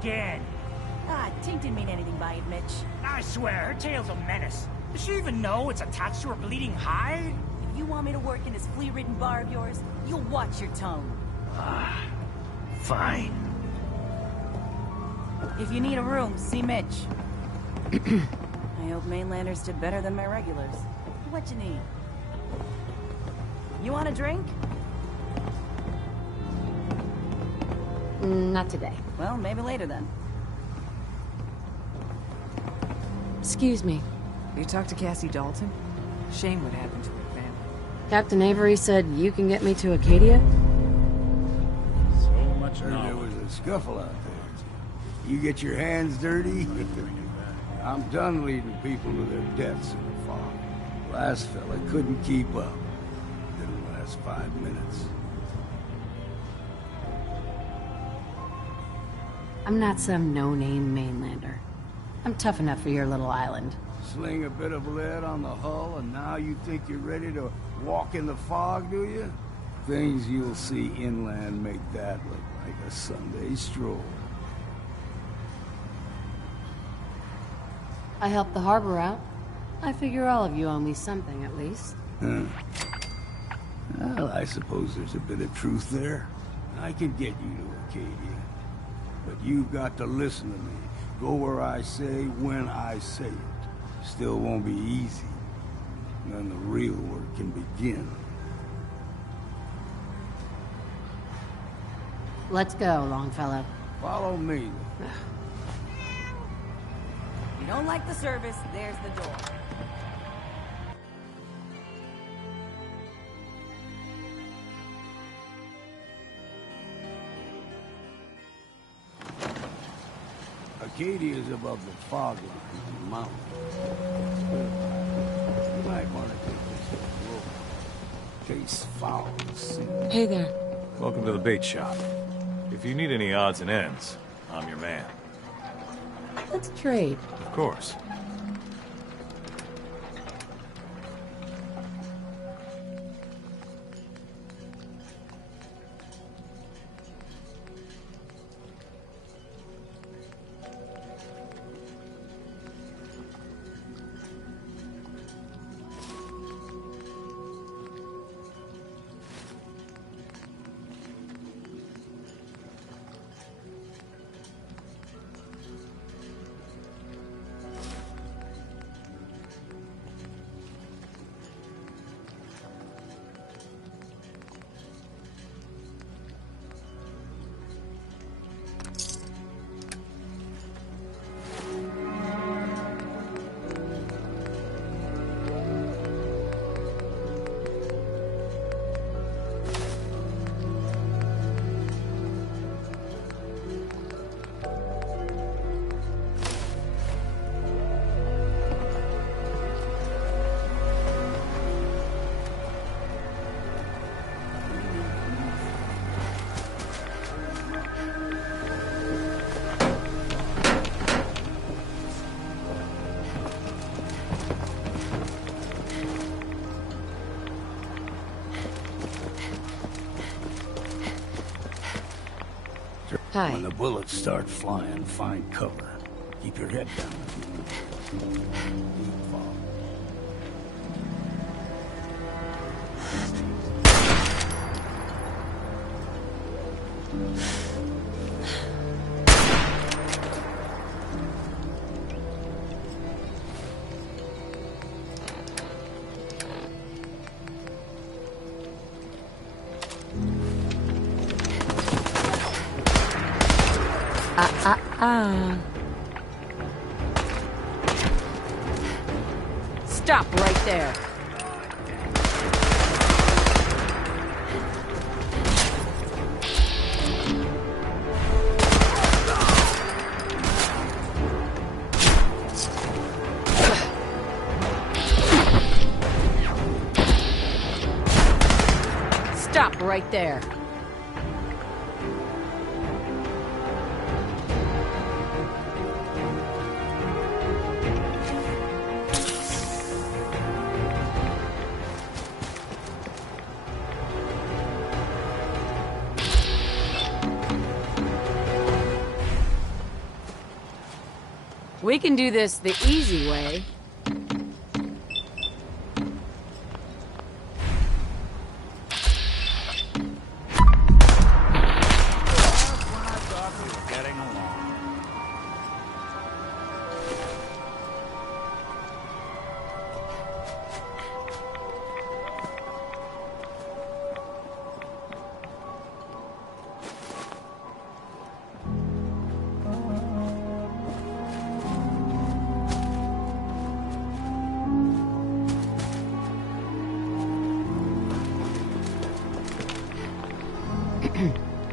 again. Ah, Tink didn't mean anything by it, Mitch. I swear, her tail's a menace. Does she even know it's attached to her bleeding hide? If you want me to work in this flea-ridden bar of yours, you'll watch your tone. Ah, fine. If you need a room, see Mitch. I hope mainlanders did better than my regulars. What you need? You want a drink? Not today. Well, maybe later then. Excuse me. You talked to Cassie Dalton? Shame what happened to her family. Captain Avery said you can get me to Acadia? So much Heard there was a scuffle out there. You get your hands dirty? I'm done leading people to their deaths in the fog. Last fella couldn't keep up. Didn't last 5 minutes. I'm not some no-name mainlander. I'm tough enough for your little island. Sling a bit of lead on the hull, and now you think you're ready to walk in the fog, do you? Things you'll see inland make that look like a Sunday stroll. I helped the harbor out. I figure all of you owe me something, at least. Huh. Well, I suppose there's a bit of truth there. I can get you to Acadia. But you've got to listen to me. Go where I say, when I say it. Still won't be easy. Then the real work can begin. Let's go, Longfellow. Follow me. If you don't like the service, there's the door. Acadia is above the fog line in the mountains. You might want to take this to Chase foul and see. Hey there. Welcome to the bait shop. If you need any odds and ends, I'm your man. Let's trade. Of course. Hi. When the bullets start flying, find cover. Keep your head down. Deep fog. Stop right there. Stop right there. We can do this the easy way.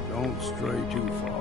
Don't stray too far.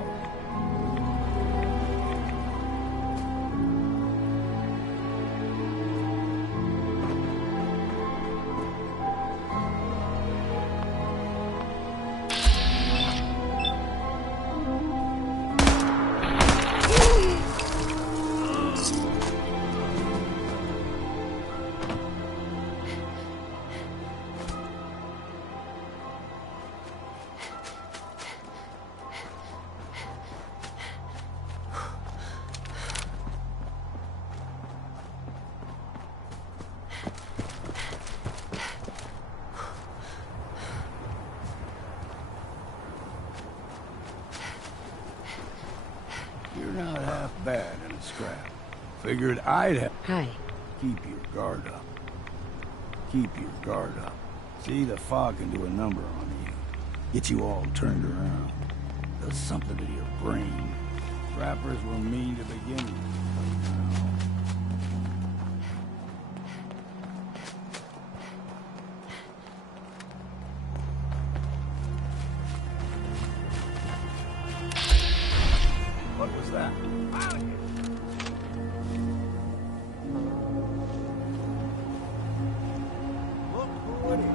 You're not half bad in a scrap. Figured I'd have... Hi. Keep your guard up. Keep your guard up. See, the fog can do a number on you. Get you all turned around. Does something to your brain. Trappers were mean to begin with. What was that? Look who it is.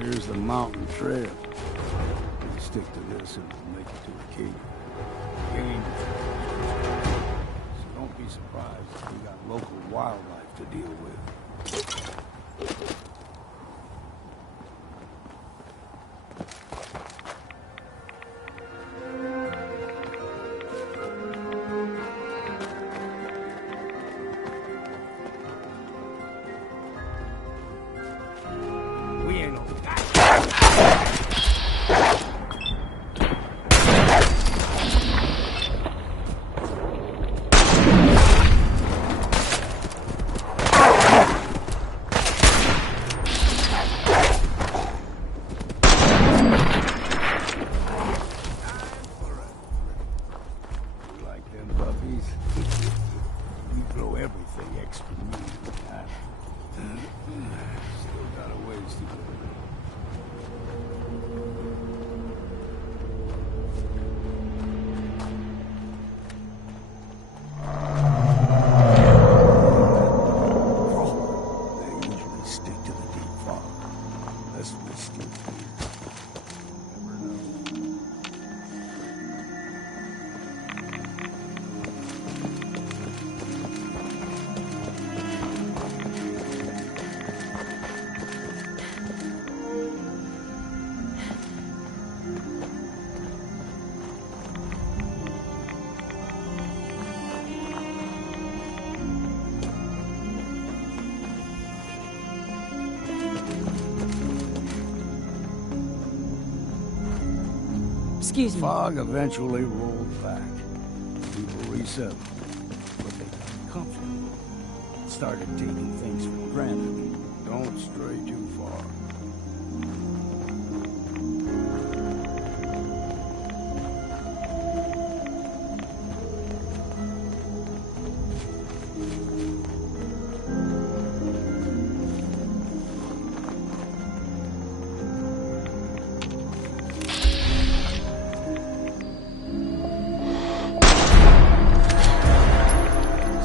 Here's the mountain trail. We'll stick to this and we'll make it to Acadia. Game. So don't be surprised if we got local wildlife to deal with. We ain't no You like them puppies? We grow everything extra mean. Still got a ways to go. They usually stick to the deep fog. That's risky. Never know. Excuse me. Fog eventually rolled back. People resettled, but they got comfortable. Started taking things for granted. Don't stray too far.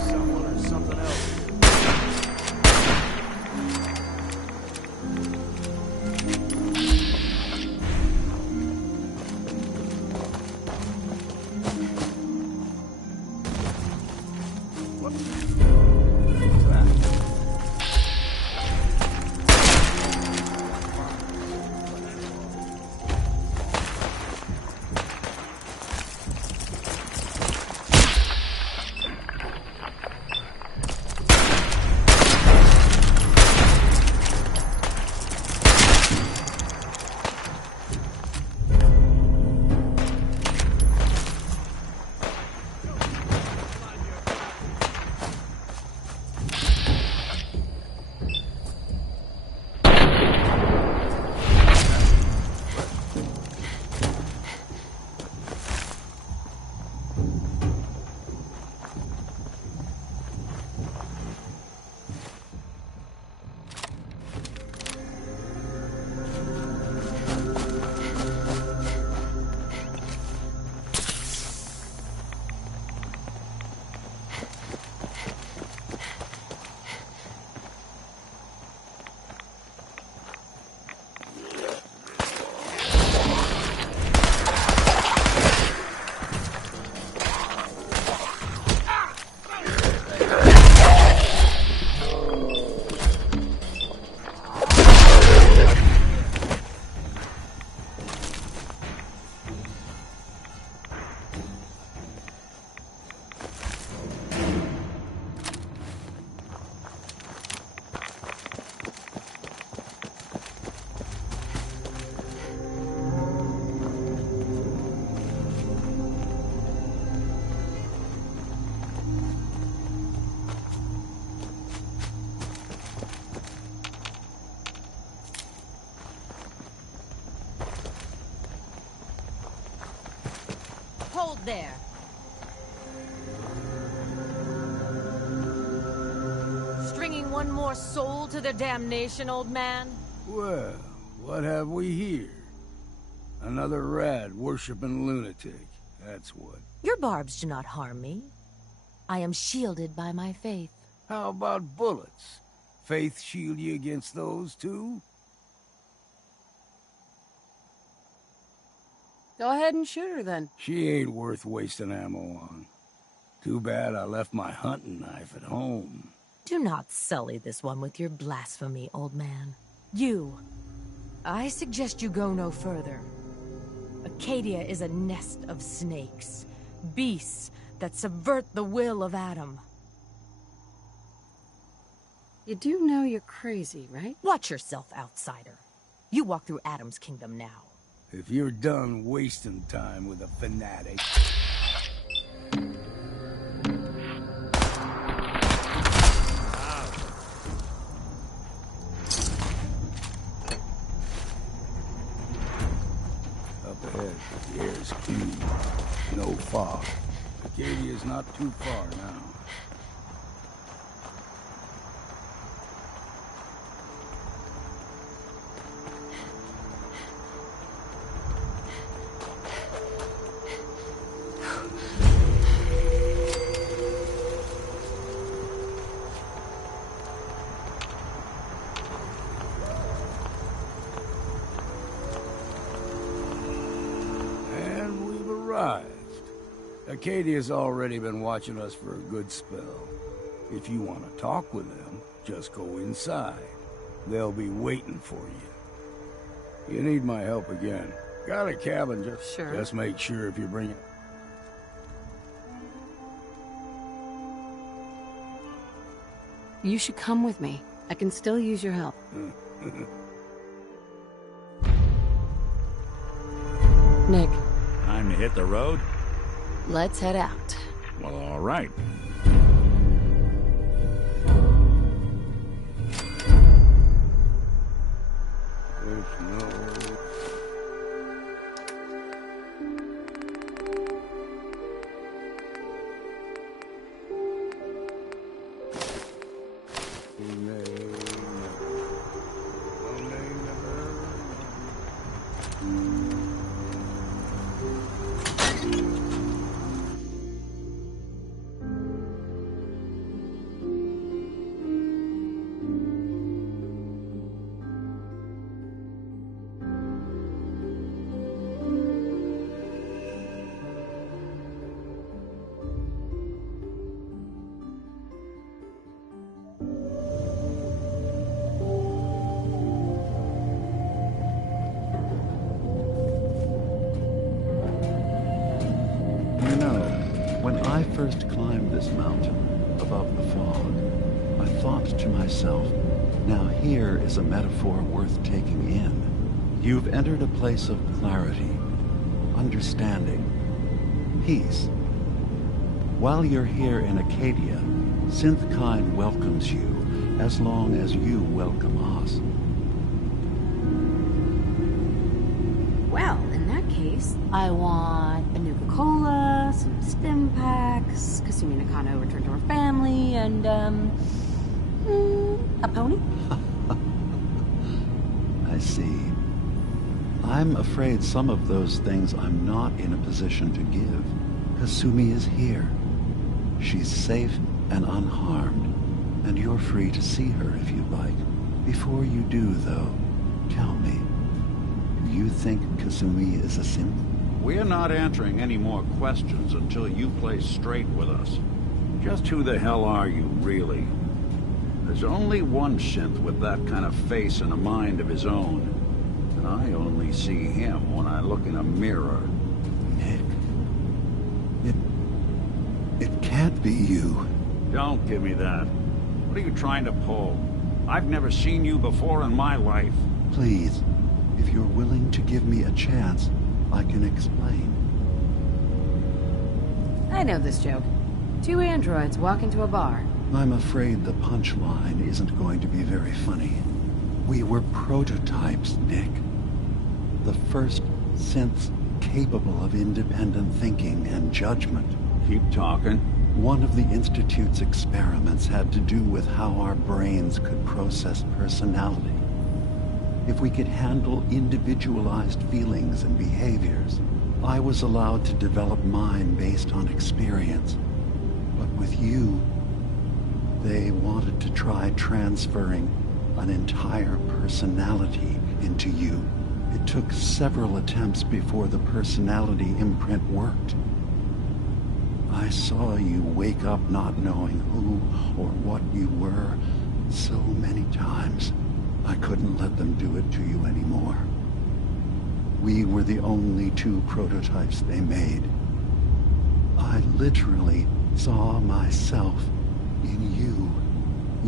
Someone or something else. Hold there. Stringing one more soul to their damnation, old man? Well, what have we here? Another rad-worshipping lunatic, that's what. Your barbs do not harm me. I am shielded by my faith. How about bullets? Faith shield you against those, too? Go ahead and shoot her, then. She ain't worth wasting ammo on. Too bad I left my hunting knife at home. Do not sully this one with your blasphemy, old man. You. I suggest you go no further. Acadia is a nest of snakes. Beasts that subvert the will of Adam. You do know you're crazy, right? Watch yourself, outsider. You walk through Adam's kingdom now. If you're done wasting time with a fanatic... Up ahead, the air's clean. No fog. Acadia's not too far now. Acadia's already been watching us for a good spell. If you want to talk with them, just go inside. They'll be waiting for you. You need my help again. Got a cabin, Sure. Just make sure if you bring it... You should come with me. I can still use your help. Nick, Time to hit the road? let's head out. Well, all right. There's no... first climbed this mountain, above the fog, I thought to myself, now here is a metaphor worth taking in. You've entered a place of clarity, understanding, peace. While you're here in Acadia, Synthkind welcomes you as long as you welcome us. Well, in that case, I want a Nuka-Cola, some stim packs, Kasumi Nakano return to her family, and, a pony? I see. I'm afraid some of those things I'm not in a position to give. Kasumi is here. She's safe and unharmed, and you're free to see her if you'd like. Before you do, though, tell me, do you think Kasumi is a synth? We're not answering any more questions until you play straight with us. Just who the hell are you, really? There's only one synth with that kind of face and a mind of his own. And I only see him when I look in a mirror. Nick, it can't be you. Don't give me that. What are you trying to pull? I've never seen you before in my life. Please, if you're willing to give me a chance, I can explain. I know this joke. Two androids walk into a bar. I'm afraid the punchline isn't going to be very funny. We were prototypes, Nick. The first synths capable of independent thinking and judgment. Keep talking. One of the Institute's experiments had to do with how our brains could process personality. If we could handle individualized feelings and behaviors, I was allowed to develop mine based on experience. But with you, they wanted to try transferring an entire personality into you. It took several attempts before the personality imprint worked. I saw you wake up not knowing who or what you were so many times. I couldn't let them do it to you anymore. We were the only two prototypes they made. I literally saw myself in you.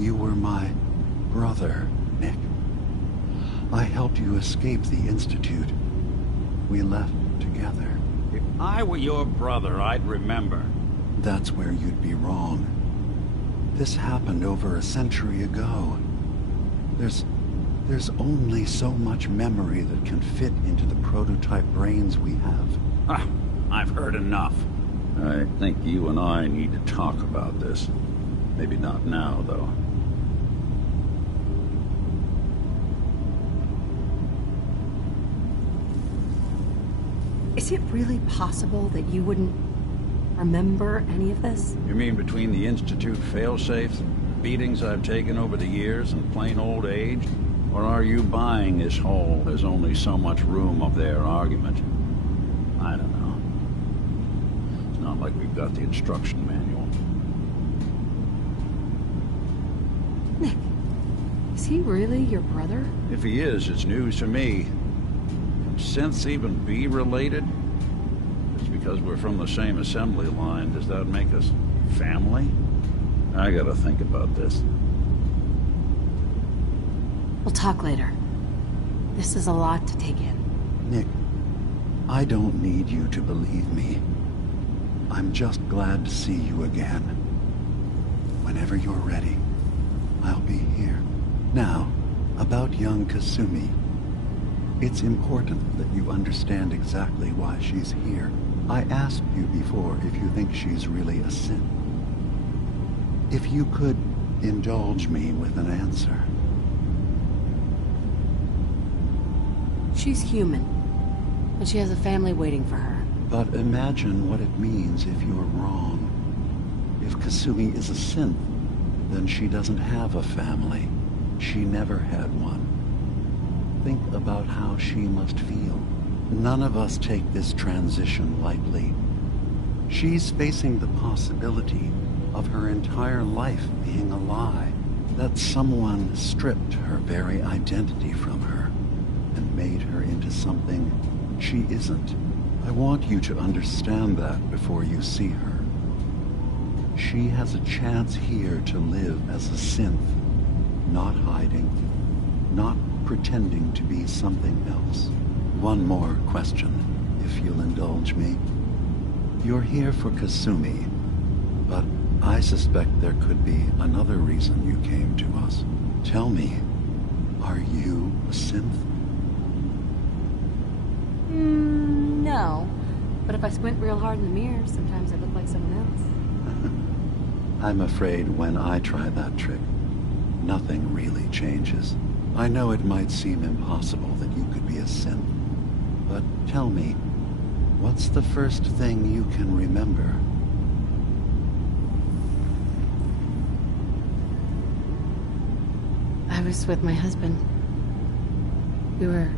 You were my brother, Nick. I helped you escape the Institute. We left together. If I were your brother, I'd remember. That's where you'd be wrong. This happened over a century ago. There's only so much memory that can fit into the prototype brains we have. Ah, I've heard enough. I think you and I need to talk about this. Maybe not now, though. Is it really possible that you wouldn't remember any of this? You mean between the Institute failsafes, beatings I've taken over the years, and plain old age? Or are you buying this whole "there's only so much room" of their argument? I don't know. It's not like we've got the instruction manual. Nick, is he really your brother? If he is, it's news to me. Can synths even be related? Just because we're from the same assembly line, does that make us family? I gotta think about this. We'll talk later. This is a lot to take in. Nick, I don't need you to believe me. I'm just glad to see you again. Whenever you're ready, I'll be here. Now, about young Kasumi. It's important that you understand exactly why she's here. I asked you before if you think she's really a synth. If you could indulge me with an answer. She's human, and she has a family waiting for her. But imagine what it means if you're wrong. If Kasumi is a synth, then she doesn't have a family. She never had one. Think about how she must feel. None of us take this transition lightly. She's facing the possibility of her entire life being a lie. That someone stripped her very identity from her and made her into something she isn't. I want you to understand that before you see her. She has a chance here to live as a synth, not hiding, not pretending to be something else. One more question, if you'll indulge me. You're here for Kasumi, but I suspect there could be another reason you came to us. Tell me, are you a synth? No. But if I squint real hard in the mirror, sometimes I look like someone else. I'm afraid when I try that trick, nothing really changes. I know it might seem impossible that you could be a synth, but tell me, what's the first thing you can remember? I was with my husband. We were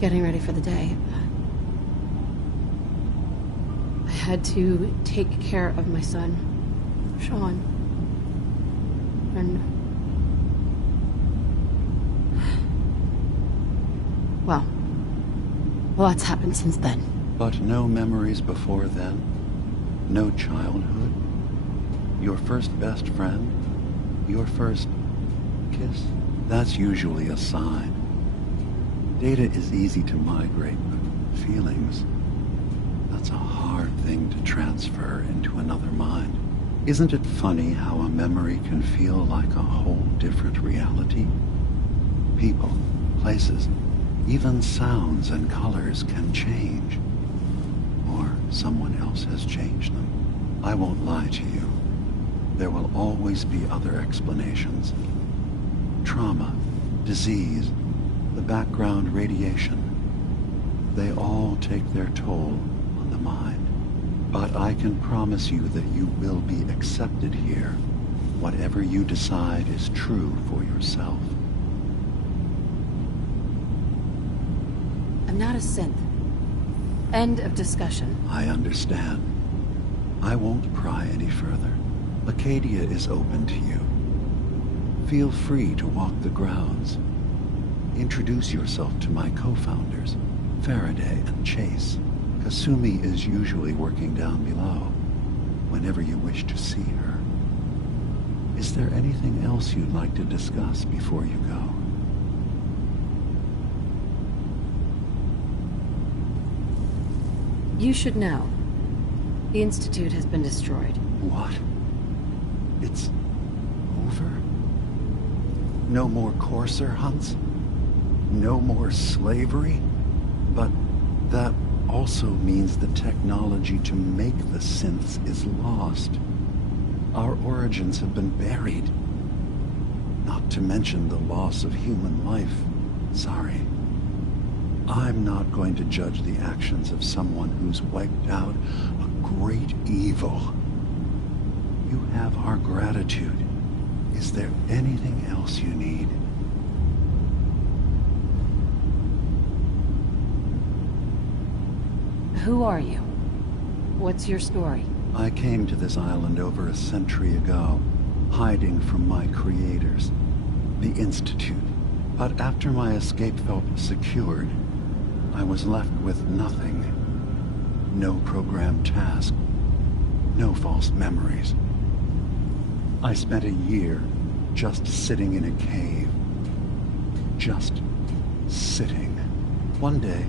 getting ready for the day. I had to take care of my son, Sean. And... well, a lot's happened since then. But no memories before then? No childhood? Your first best friend? Your first kiss? That's usually a sign. Data is easy to migrate, but feelings, that's a hard thing to transfer into another mind. Isn't it funny how a memory can feel like a whole different reality? People, places, even sounds and colors can change. Or someone else has changed them. I won't lie to you. There will always be other explanations. Trauma, disease, the background radiation. They all take their toll on the mind. But I can promise you that you will be accepted here, whatever you decide is true for yourself. I'm not a synth. End of discussion. I understand. I won't pry any further. Acadia is open to you. Feel free to walk the grounds. Introduce yourself to my co-founders, Faraday and Chase. Kasumi is usually working down below, whenever you wish to see her. Is there anything else you'd like to discuss before you go? You should know. The Institute has been destroyed. What? It's over? No more courser hunts? No more slavery? But that also means the technology to make the synths is lost. Our origins have been buried. Not to mention the loss of human life. Sorry. I'm not going to judge the actions of someone who's wiped out a great evil. You have our gratitude. Is there anything else you need? Who are you? What's your story? I came to this island over a century ago, hiding from my creators, the Institute. But after my escape felt secured, I was left with nothing. No programmed task, no false memories. I spent a year just sitting in a cave. Just sitting. One day,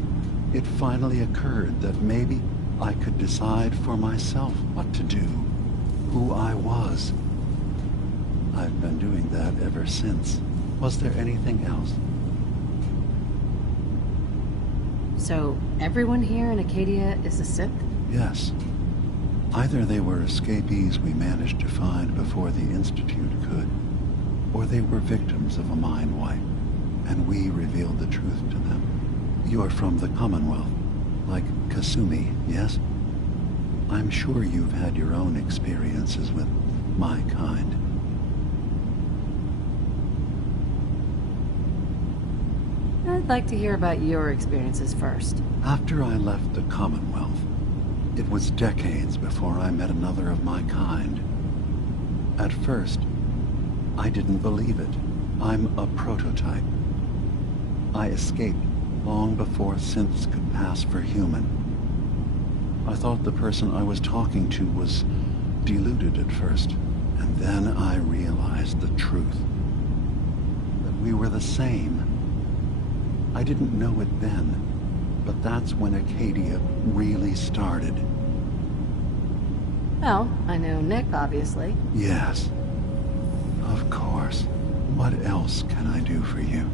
it finally occurred that maybe I could decide for myself what to do, who I was. I've been doing that ever since. Was there anything else? So, everyone here in Acadia is a synth? Yes. Either they were escapees we managed to find before the Institute could, or they were victims of a mind wipe, and we revealed the truth to them. You're from the Commonwealth, like Kasumi, yes? I'm sure you've had your own experiences with my kind. I'd like to hear about your experiences first. After I left the Commonwealth, it was decades before I met another of my kind. At first, I didn't believe it. I'm a prototype. I escaped long before synths could pass for human. I thought the person I was talking to was deluded at first, and then I realized the truth. That we were the same. I didn't know it then, but that's when Acadia really started. Well, I know Nick, obviously. Yes. Of course. What else can I do for you?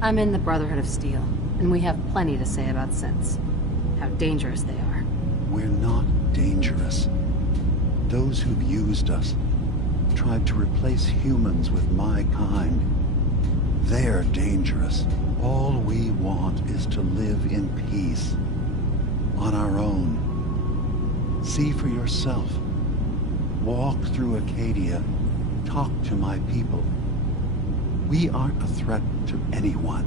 I'm in the Brotherhood of Steel, and we have plenty to say about synths. How dangerous they are. We're not dangerous. Those who've used us, tried to replace humans with my kind, they're dangerous. All we want is to live in peace. On our own. See for yourself. Walk through Acadia. Talk to my people. We aren't a threat to anyone.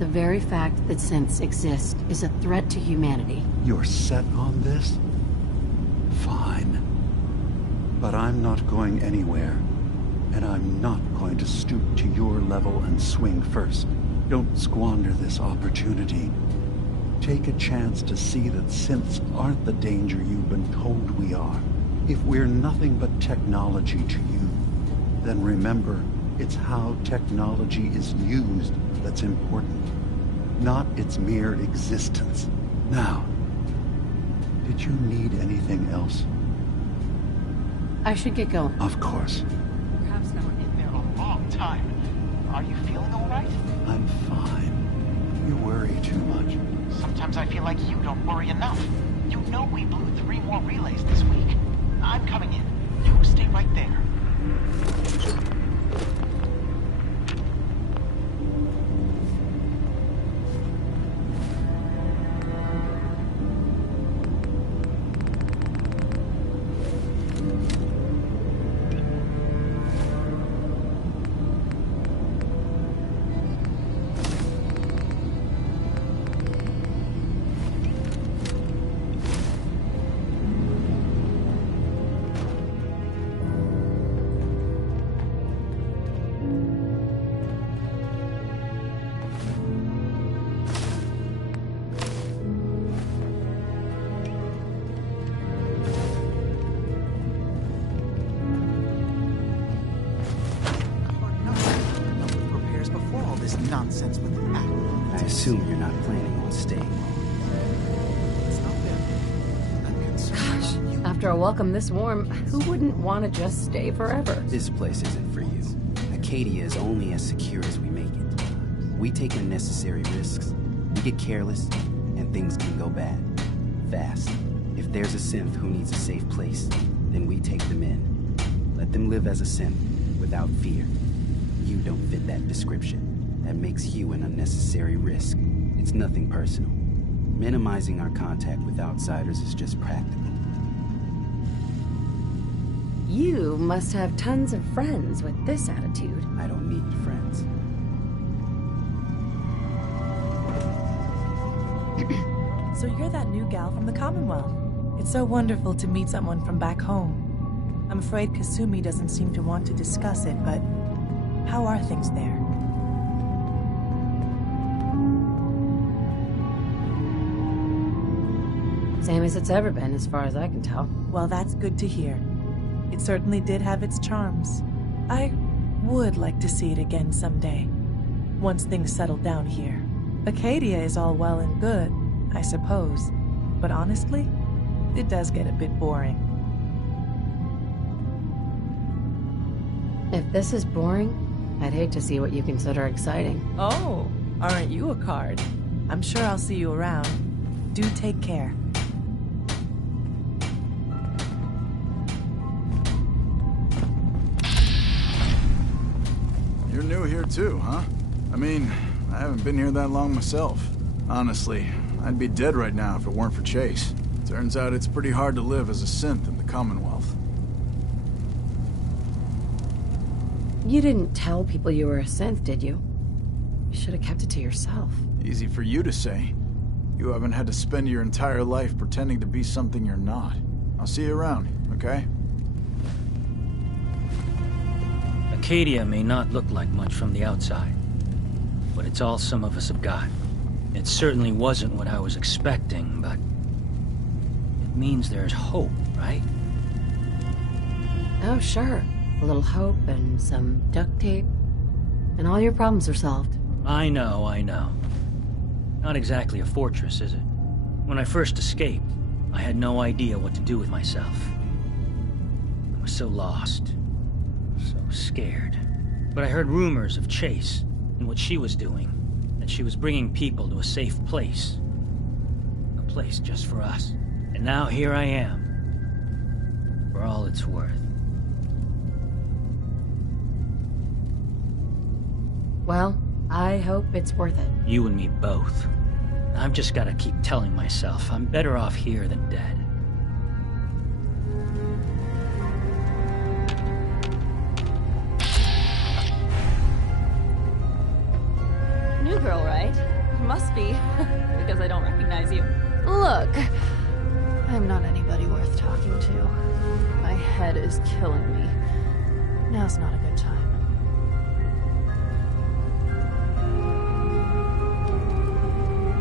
The very fact that synths exist is a threat to humanity. You're set on this? Fine. But I'm not going anywhere. And I'm not going to stoop to your level and swing first. Don't squander this opportunity. Take a chance to see that synths aren't the danger you've been told we are. If we're nothing but technology to you, then remember, it's how technology is used that's important, not its mere existence. Now, did you need anything else? I should get going. Of course. Perhaps never in there a long time. Are you feeling all right? I'm fine. You worry too much. Sometimes I feel like you don't worry enough. You know we blew 3 more relays this week. I'm coming in. You stay right there. Nonsense with the act. I assume you're not planning on staying It's not them. I'm concerned. Gosh, after a welcome this warm, who wouldn't want to just stay forever? This place isn't for you. Acadia is only as secure as we make it. We take unnecessary risks. We get careless, and things can go bad. Fast. If there's a synth who needs a safe place, then we take them in. Let them live as a synth, without fear. You don't fit that description. That makes you an unnecessary risk. It's nothing personal. Minimizing our contact with outsiders is just practical. You must have tons of friends with this attitude. I don't need friends. So you're that new gal from the Commonwealth. It's so wonderful to meet someone from back home. I'm afraid Kasumi doesn't seem to want to discuss it, but how are things there? Same as it's ever been, as far as I can tell. Well, that's good to hear. It certainly did have its charms. I would like to see it again someday, once things settle down here. Acadia is all well and good, I suppose, but honestly, it does get a bit boring. If this is boring, I'd hate to see what you consider exciting. Oh, aren't you a card? I'm sure I'll see you around. Do take care. You're new here too, huh? I mean, I haven't been here that long myself. Honestly, I'd be dead right now if it weren't for Chase. Turns out it's pretty hard to live as a synth in the Commonwealth. You didn't tell people you were a synth, did you? You should have kept it to yourself. Easy for you to say. You haven't had to spend your entire life pretending to be something you're not. I'll see you around, okay? Acadia may not look like much from the outside, but it's all some of us have got. It certainly wasn't what I was expecting, but it means there's hope, right? Oh, sure. A little hope and some duct tape, and all your problems are solved. I know. Not exactly a fortress, is it? When I first escaped, I had no idea what to do with myself. I was so lost, so scared. But I heard rumors of Chase and what she was doing, that she was bringing people to a safe place. A place just for us. And now here I am, for all it's worth. Well, I hope it's worth it. You and me both. I've just gotta keep telling myself I'm better off here than dead. New girl, right? Must be, because I don't recognize you. Look, I'm not anybody worth talking to. My head is killing me. Now's not a good time.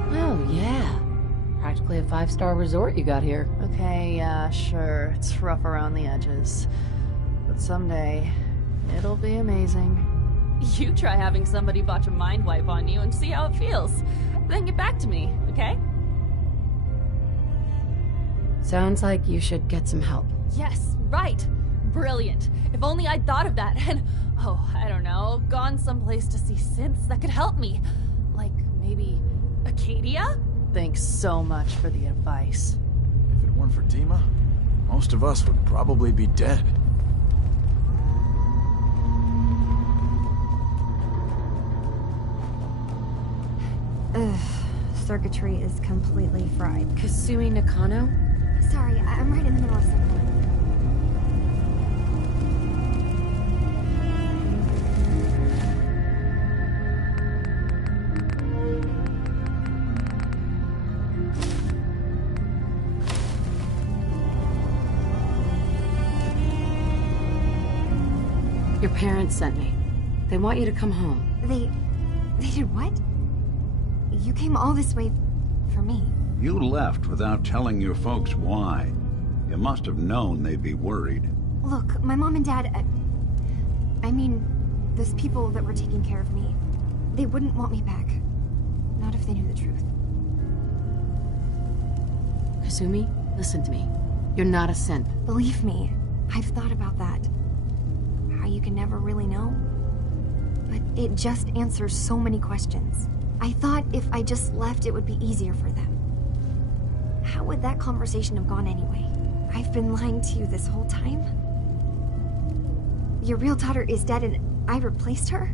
Oh, yeah. Practically a 5-star resort you got here. Okay, yeah, sure. It's rough around the edges. But someday, it'll be amazing. You try having somebody botch a mind wipe on you and see how it feels. Then get back to me, okay? Sounds like you should get some help. Yes, right. Brilliant. If only I'd thought of that and, oh, I don't know, gone someplace to see synths that could help me. Like, maybe Acadia? Thanks so much for the advice. If it weren't for Dima, most of us would probably be dead. Ugh, circuitry is completely fried. Kasumi Nakano? Sorry, I'm right in the middle of something. Your parents sent me. They want you to come home. They did what? You came all this way for me. You left without telling your folks why. You must have known they'd be worried. Look, my mom and dad... I mean, those people that were taking care of me, they wouldn't want me back. Not if they knew the truth. Kasumi, listen to me. You're not a synth. Believe me, I've thought about that. How you can never really know. But it just answers so many questions. I thought if I just left, it would be easier for them. How would that conversation have gone anyway? I've been lying to you this whole time? Your real daughter is dead and I replaced her?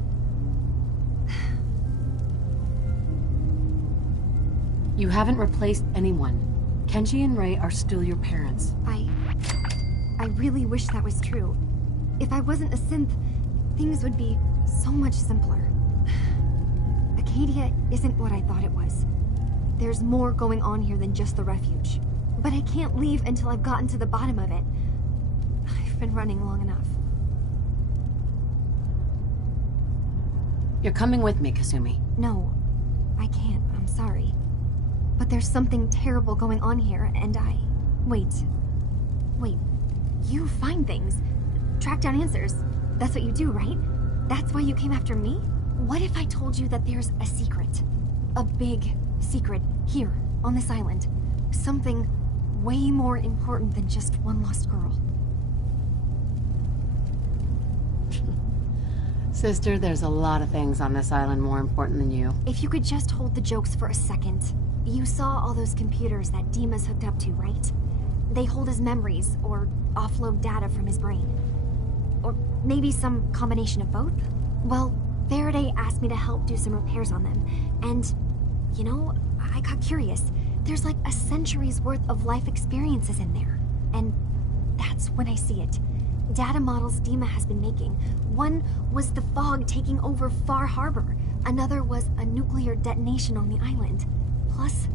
You haven't replaced anyone. Kenji and Ray are still your parents. I really wish that was true. If I wasn't a synth, things would be so much simpler. Acadia isn't what I thought it was. There's more going on here than just the refuge. But I can't leave until I've gotten to the bottom of it. I've been running long enough. You're coming with me, Kasumi. No, I can't. I'm sorry. But there's something terrible going on here, and I... Wait. You find things. Track down answers. That's what you do, right? That's why you came after me? What if I told you that there's a secret? A big secret here, on this island. Something way more important than just one lost girl. Sister, there's a lot of things on this island more important than you. If you could just hold the jokes for a second. You saw all those computers that Dima's hooked up to, right? They hold his memories, or offload data from his brain. Or maybe some combination of both? Well, Faraday asked me to help do some repairs on them, and, you know, I got curious. There's like a century's worth of life experiences in there, and that's when I see it. Data models Dima has been making. One was the fog taking over Far Harbor. Another was a nuclear detonation on the island. Plus,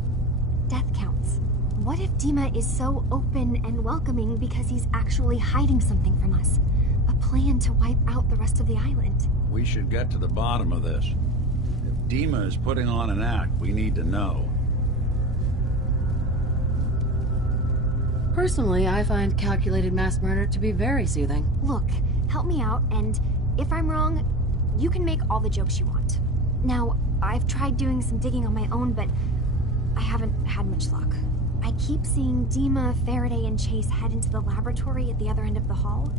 death counts. What if Dima is so open and welcoming because he's actually hiding something from us? A plan to wipe out the rest of the island. We should get to the bottom of this. If Dima is putting on an act, we need to know. Personally, I find calculated mass murder to be very soothing. Look, help me out, and if I'm wrong, you can make all the jokes you want. Now, I've tried doing some digging on my own, but I haven't had much luck. I keep seeing Dima, Faraday, and Chase head into the laboratory at the other end of the hall.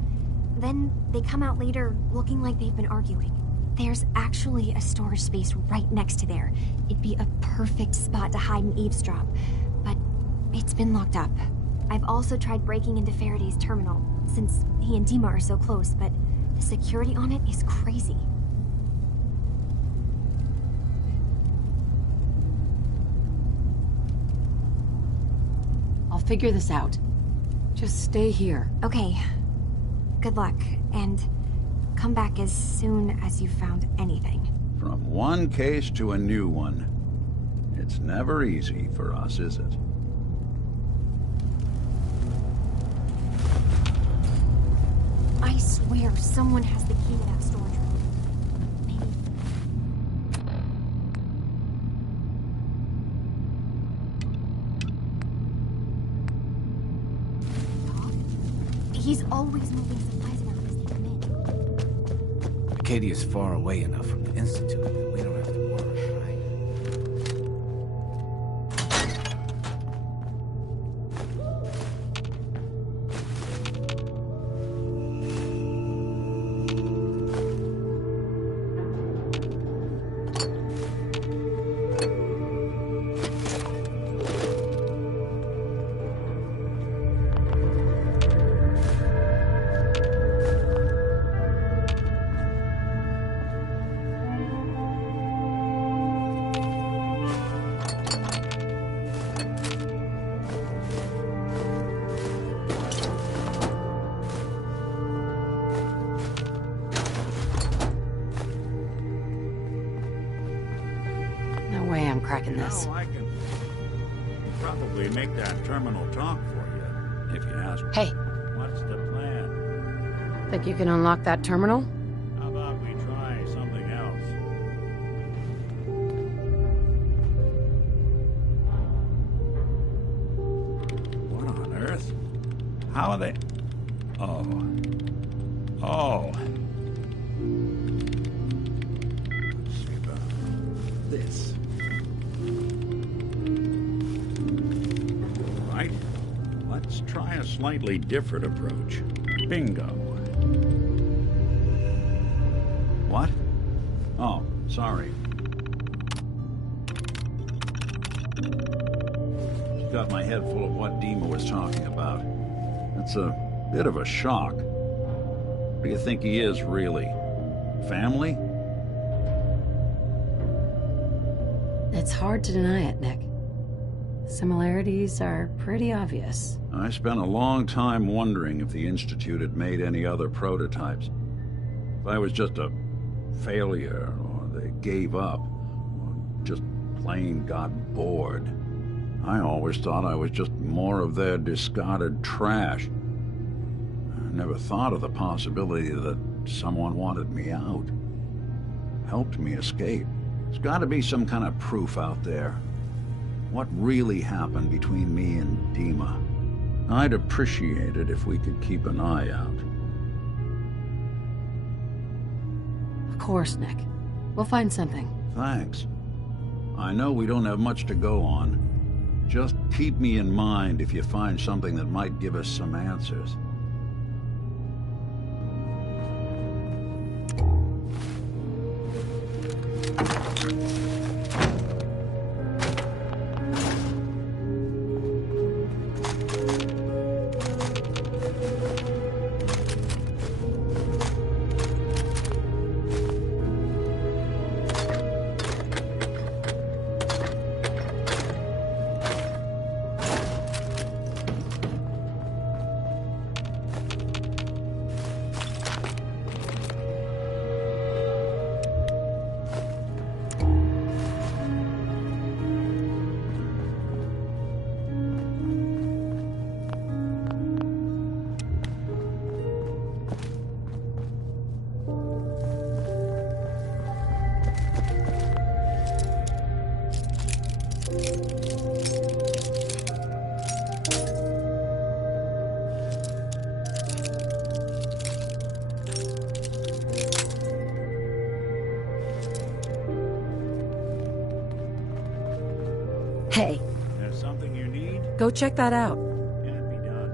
Then they come out later looking like they've been arguing. There's actually a storage space right next to there. It'd be a perfect spot to hide and eavesdrop, but it's been locked up. I've also tried breaking into Faraday's terminal, since he and Dima are so close, but the security on it is crazy. I'll figure this out. Just stay here. Okay. Good luck, and come back as soon as you've found anything. From one case to a new one. It's never easy for us, is it? I swear someone has the key to that storage room. Maybe. He's always moving supplies around as they come in. Acadia's far away enough from the Institute that we don't have to worry, right? Cracking this. No, I can probably make that terminal talk for you, if you ask me. Hey. What's the plan? Think you can unlock that terminal? How about we try something else? What on earth? How are they... Oh. Oh. Let's see about this. Right. Let's try a slightly different approach. Bingo. What? Oh, sorry. Just got my head full of what Dima was talking about. It's a bit of a shock. What do you think he is, really? Family? It's hard to deny it, Nick. Similarities are pretty obvious. I spent a long time wondering if the Institute had made any other prototypes. If I was just a failure, or they gave up, or just plain got bored. I always thought I was just more of their discarded trash. I never thought of the possibility that someone wanted me out. Helped me escape. There's got to be some kind of proof out there. What really happened between me and Dima? I'd appreciate it if we could keep an eye out. Of course, Nick. We'll find something. Thanks. I know we don't have much to go on. Just keep me in mind if you find something that might give us some answers. Go check that out. Can't be done.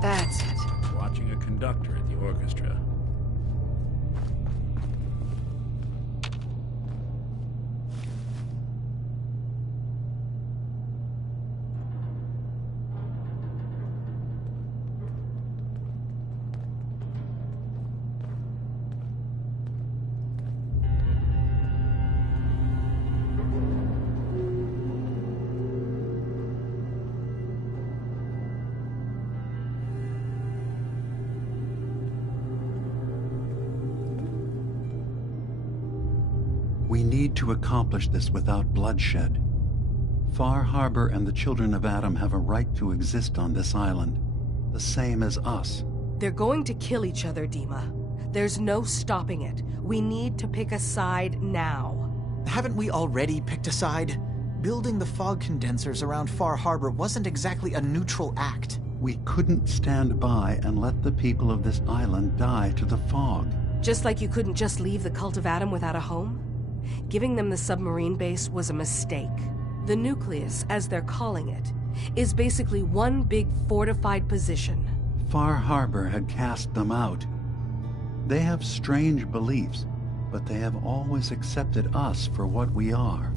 That's it. Watching a conductor at the orchestra. We need to accomplish this without bloodshed. Far Harbor and the children of Adam have a right to exist on this island, the same as us. They're going to kill each other, Dima. There's no stopping it. We need to pick a side now. Haven't we already picked a side? Building the fog condensers around Far Harbor wasn't exactly a neutral act. We couldn't stand by and let the people of this island die to the fog. Just like you couldn't just leave the Cult of Adam without a home? Giving them the submarine base was a mistake. The nucleus, as they're calling it, is basically one big fortified position. Far Harbor had cast them out. They have strange beliefs, but they have always accepted us for what we are.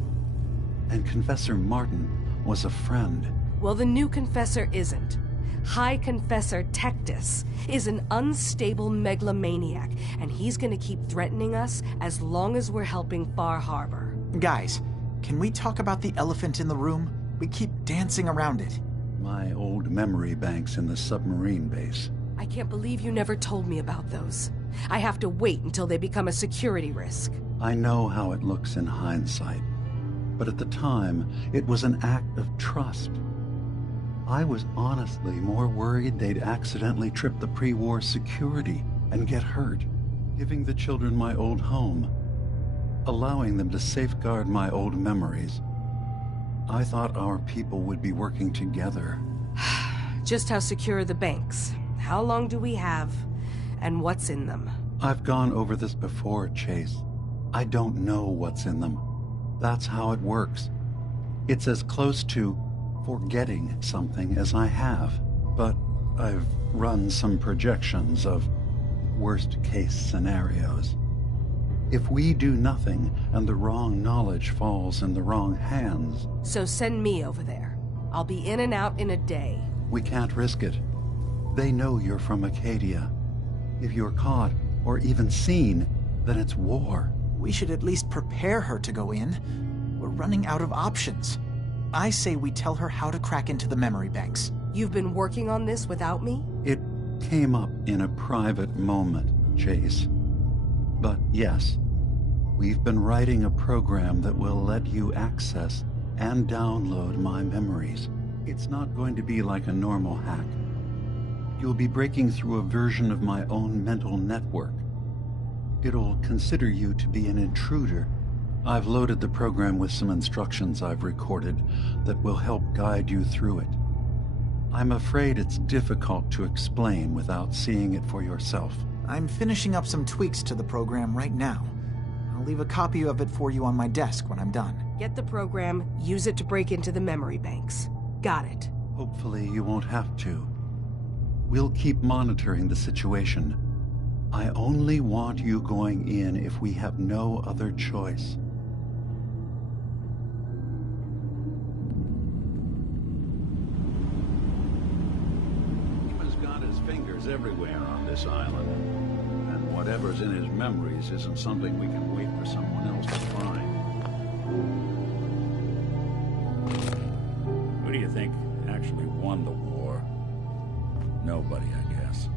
And Confessor Martin was a friend. Well, the new Confessor isn't. High Confessor Tectus is an unstable megalomaniac, and he's gonna keep threatening us as long as we're helping Far Harbor. Guys, can we talk about the elephant in the room? We keep dancing around it. My old memory banks in the submarine base. I can't believe you never told me about those. I have to wait until they become a security risk. I know how it looks in hindsight, but at the time, it was an act of trust. I was honestly more worried they'd accidentally trip the pre-war security and get hurt, giving the children my old home, allowing them to safeguard my old memories. I thought our people would be working together. Just how secure are the banks? How long do we have? And what's in them? I've gone over this before, Chase. I don't know what's in them. That's how it works. It's as close to forgetting something as I have, but I've run some projections of worst-case scenarios. If we do nothing and the wrong knowledge falls in the wrong hands... So send me over there. I'll be in and out in a day. We can't risk it. They know you're from Acadia. If you're caught, or even seen, then it's war. We should at least prepare her to go in. We're running out of options. I say we tell her how to crack into the memory banks. You've been working on this without me? It came up in a private moment, Chase. But yes, we've been writing a program that will let you access and download my memories. It's not going to be like a normal hack. You'll be breaking through a version of my own mental network. It'll consider you to be an intruder. I've loaded the program with some instructions I've recorded that will help guide you through it. I'm afraid it's difficult to explain without seeing it for yourself. I'm finishing up some tweaks to the program right now. I'll leave a copy of it for you on my desk when I'm done. Get the program, use it to break into the memory banks. Got it. Hopefully you won't have to. We'll keep monitoring the situation. I only want you going in if we have no other choice. Fingers everywhere on this island, and whatever's in his memories isn't something we can wait for someone else to find. Who do you think actually won the war? Nobody, I guess.